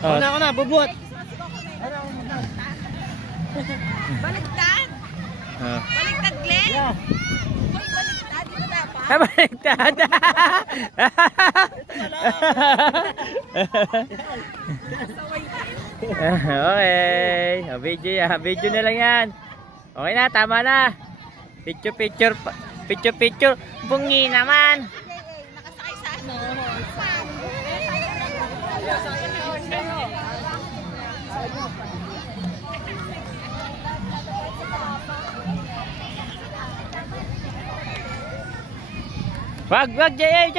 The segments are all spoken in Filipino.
Oh. Ako na, bubot. Baliktad. Baliktad, Glenn. Yeah. Uy, baliktad. Dito dapat. Baliktad. Okay. Video yan. Video na lang yan. Okay na, tama na. Picture. Bungi naman. Nakasakay sa ano? Wag, Jay.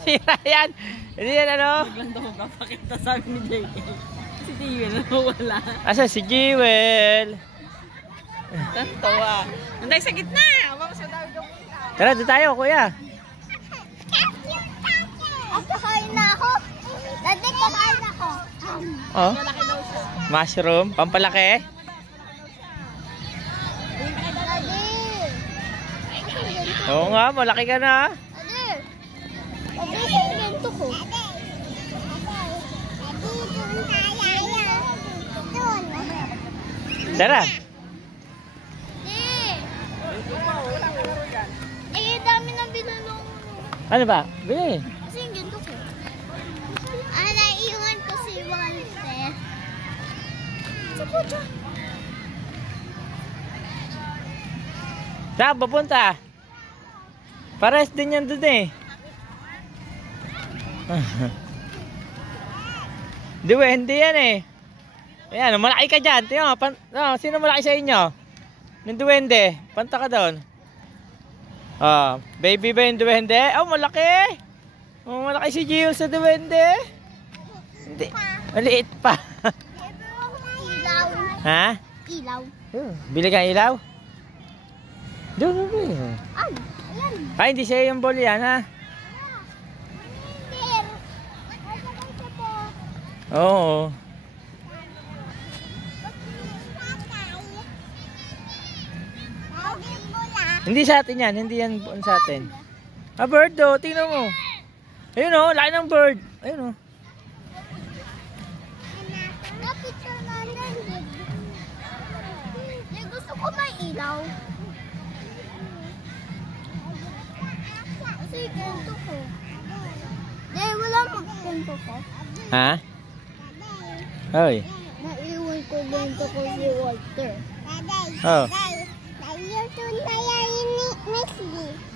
Sira yan. Hindi yan ano. Naglanto ko kapakita sabi ni JK. Si Jewel wala. Asa si Jewel? Tantawa. Nanday sa gitna. Mama sa daw yung Tara, doon tayo, kuya. Kakain na ako. Dati kakain ako. Oh, malaki daw siya. mushroom, pampalaki. Dati. Oo nga, malaki ka na. Dati. Dati yung ganito ko. Tara. Eh, dami ng binulong. Ano ba? Bili. Kasi yung ganito ko. Naiwan ko si Walter. Sa puta. Saan papunta? Pares din yan doon eh. Duwende yan eh. Ayan, malaki ka dyan. Tingnan mo, sino malaki sa inyo? Yung duwende. Panta ka doon. Baby ba yung duwende? Oh, malaki. Oh, malaki si Gio sa duwende. Hindi. Maliit pa. Ilaw. Ha? Ilaw. Bili ka ilaw? Doon, bili. Ay, ayan. Ay, hindi siya yung ball yan, ha? Oo. Hindi sa atin yan. Hindi yan sa atin. Bird do. Tingnan mo. Ayun o. Laki ng bird. Ayun o. Napicture na lang. Gusto ko may ilaw. Kasi ganito ko. Wala magganto ko. Ha? Hoy. Naiwan ko ganito ko si Walter. Oh.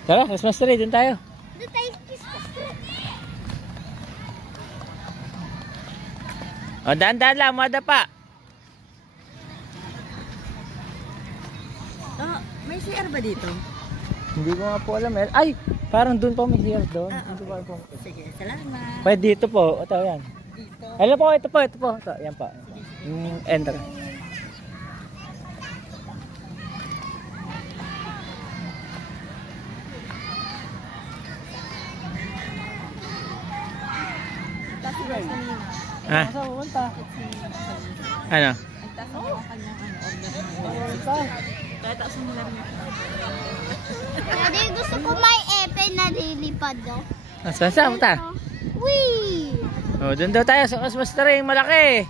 Tara, Christmas tree. Doon tayo. Doon tayo Christmas tree. O, daan-daan lang. Madapa. May CR ba dito? Hindi ko nga po alam. Ay! Parang doon pa may CR doon. Dito pa po. Sige, salamat. Pwede dito po. Ito, yan. Dito. Alam po, ito po. Ito, yan pa. Enter. Ha? Ano? Daddy, gusto ko may epe na lilipad do. Saan ta? Wee! Oh, doon daw tayo sa Christmas tree, malaki.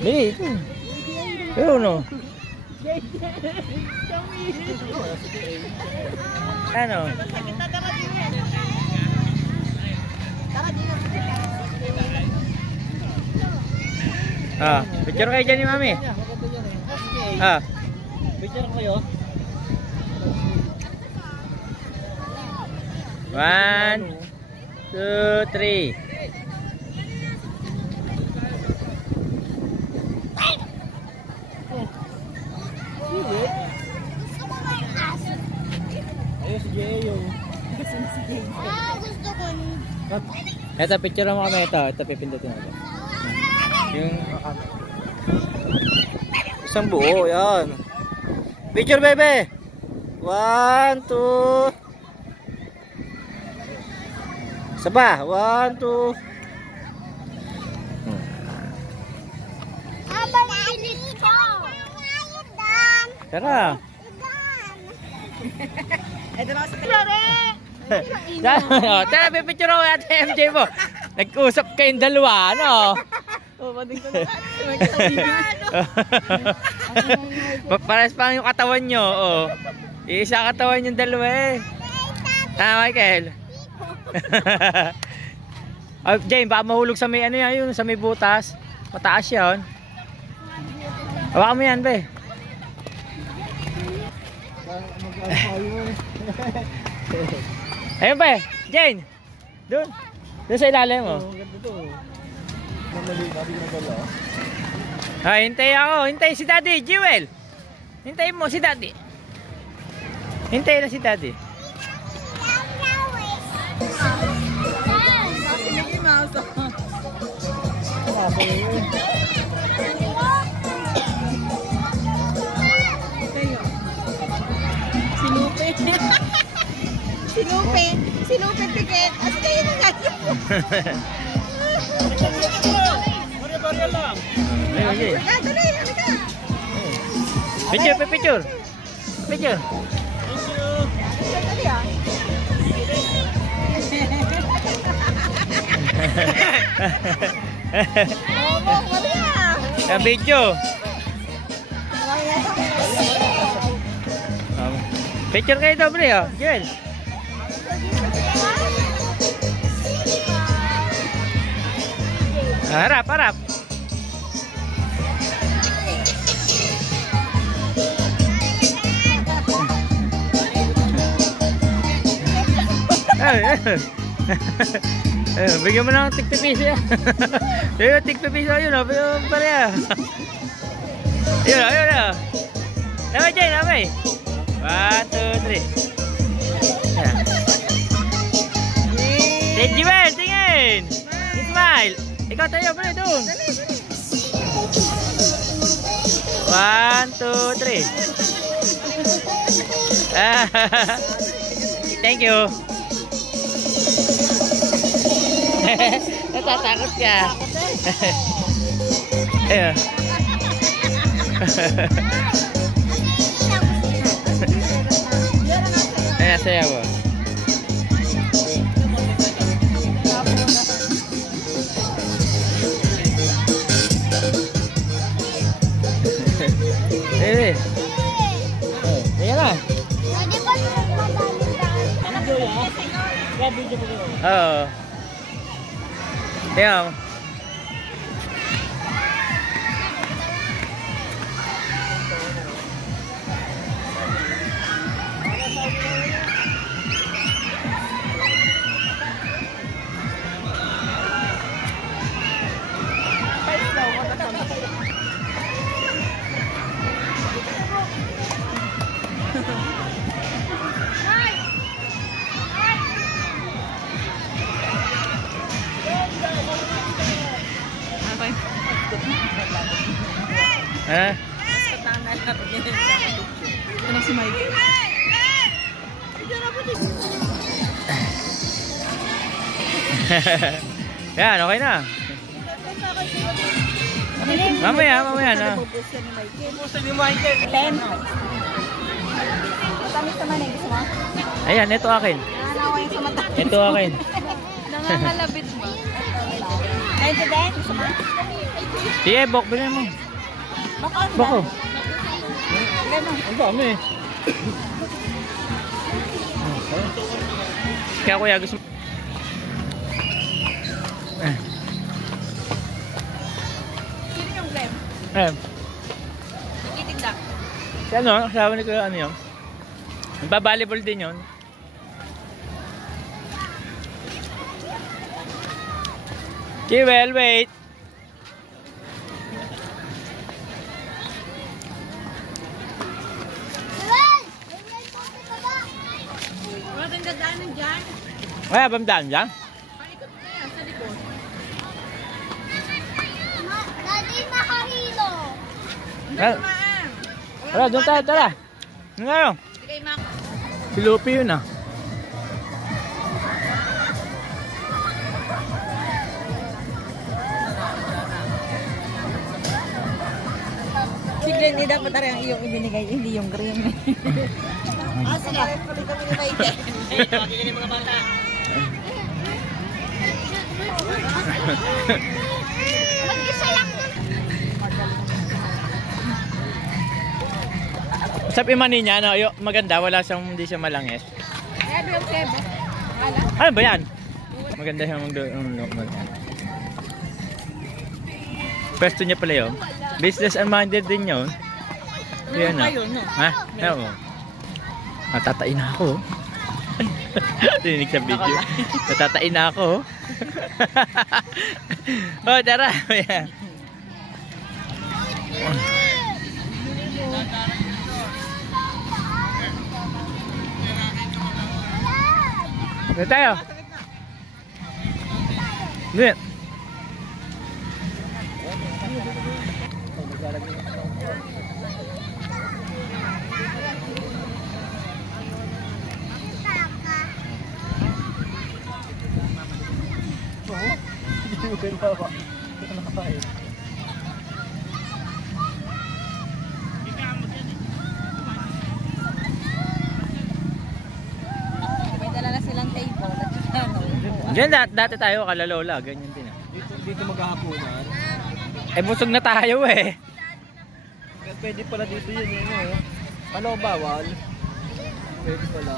Yay! Bili. Ayun o. Ano? Picture kayo dyan ni Mami. Picture ko kayo. 1, 2, 3. Gusto ko may aso. Ayun si Jeyo. Gusto ko. Ito, picture mo kami ito. Ito, pipindutin natin. Yung isang buo, yan. Picture, bebe. 1, 2. Isa pa. 1, 2. Habang pilit ko. Tara. Ito na sa Tara, pipicture ako Ate MJ mo. Nag-usap kayong dalawa, ano? Oh, bading ko na. May katabigan. Pares pa yung katawan nyo, oh. Iisa katawan yung dalawa eh. Michael? Jane, baka mahulog sa may ano yan, yun, sa may butas. Mataas yun. Hawakan mo yan, be. Ayun, be. Jane. Doon. Doon sa ilalim mo. Hintay ako. Hintay si Daddy. Jewel. Hintay mo si Daddy. Hintay na si Daddy. Mickey Mouse. Sinupe. Sinupe tiket. Asa kayo na ganyan po? Barya lang. Ayun, Halika, dali, halika. Picture, picture. Picture. Dali ah. Oh, Maria. Yung video. Picture kayo doble, oh. Jewel. Harap, harap. Bigyan mo ng tig-pipiso yan. Yung tig-pipiso yun, yung pala. Yun, ayun na. Damay dyan, damay. 1, 2, 3. Yan. Si Jewel, tingin. Smile. Ikaw tayo, bro, doon. 1, 2, 3. Thank you. Natatakot ka. Ayun. Ayan, saya mo. Eh. Ayan na. Pwede ba Oo. Tingnan mo. Ha? Ito na si Mike. Yan, okay na. Mamaya na. Gusto ni Michael. 10. Matamis naman eh. Gusto mo? Ayan, ito akin. Nanawa yung sa mata. Ito akin. Nangangalabit mo. Ayun ka din? Gusto mo? Sige, Bok, bilhin mo. Bako. Bako. Ang dami eh. Kaya kuya gusto mo. Sino yung Glenn? Itinda. Si ano, asawa ni kuya, ano yun? Nagba-volleyball din yun. Jewel, wait. Wala kang dadaanan dyan. Wala bang daan dyan? Palikot na yan sa likod. Daddy, nakahilo. Tara, doon tayo, tara. Ano nga yun? Hindi kayo mak... Si Lupi yun ah. Si Glenn, hindi dapat rin ang iyong ibinigay, hindi yung green. Sige. Pali kami ni Maite. Mag-isa lang dun. Sa imani niya, no, maganda, wala siyang, hindi siya malangis. Sabi yung kebo. Ala? Ano ba yan? Maganda yung pwesto niya pala yun. Business and minded din yun. Yan na. Ha? Oo. Natatain na ako. Tinig sa video. Natatain na ako. Oh, tara. Dito tayo. Dito. May dala na silang table at saka ano. Diyan dati tayo kalalola, ganyan din. Dito maghahaponan. Eh busog na tayo eh. Pwede pala dito yun. Ano bawal? Pwede pala.